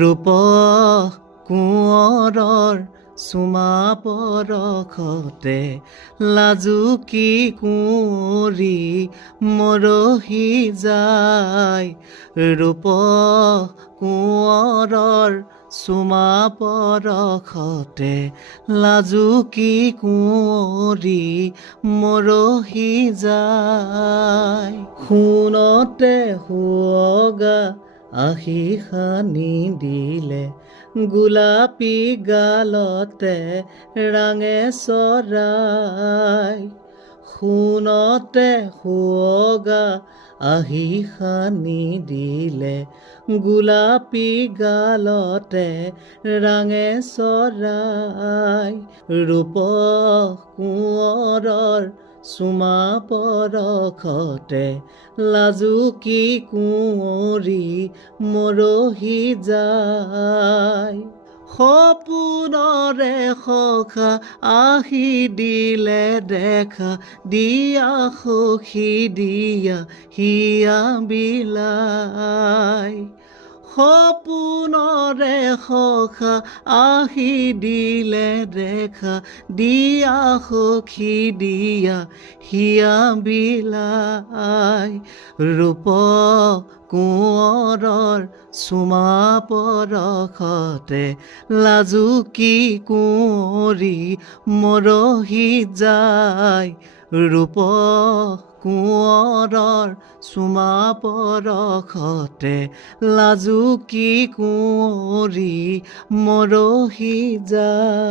ৰূপ কোঁৱৰৰ চুমা পৰশতে লাজুকী কুঁৱৰী মৰহি যায়। ৰূপ কোঁৱৰৰ চুমা পৰশতে লাজুকী কুঁৱৰী মৰহি যায়। সোণতে সুৱগা আহি সানি দিলে গোলাপী গালতে ৰাঙে চৰাই। সোণতে সুৱগা আহি সানি দিলে গোলাপী গালতে ৰাঙে চৰাই। ৰূপ কোঁৱৰৰ চুমা পৰশতে লাজুকী কুঁৱৰী মৰহি যায়। সপোনৰে সখা আহি দিলে দেখা দিয়া সখী দিয়া হিয়া বিলাই। সপোনৰে সখা আহি দিলে দেখা দিয়া সখী দিয়া হিয়া বিলাই। ৰূপ কোঁৱৰৰ চুমা পৰশতে লাজুকী কুঁৱৰী মৰহি যায়। ৰূপ কোঁৱৰৰ চুমা পৰশতে লাজুকী কুঁৱৰী মৰহি যায়।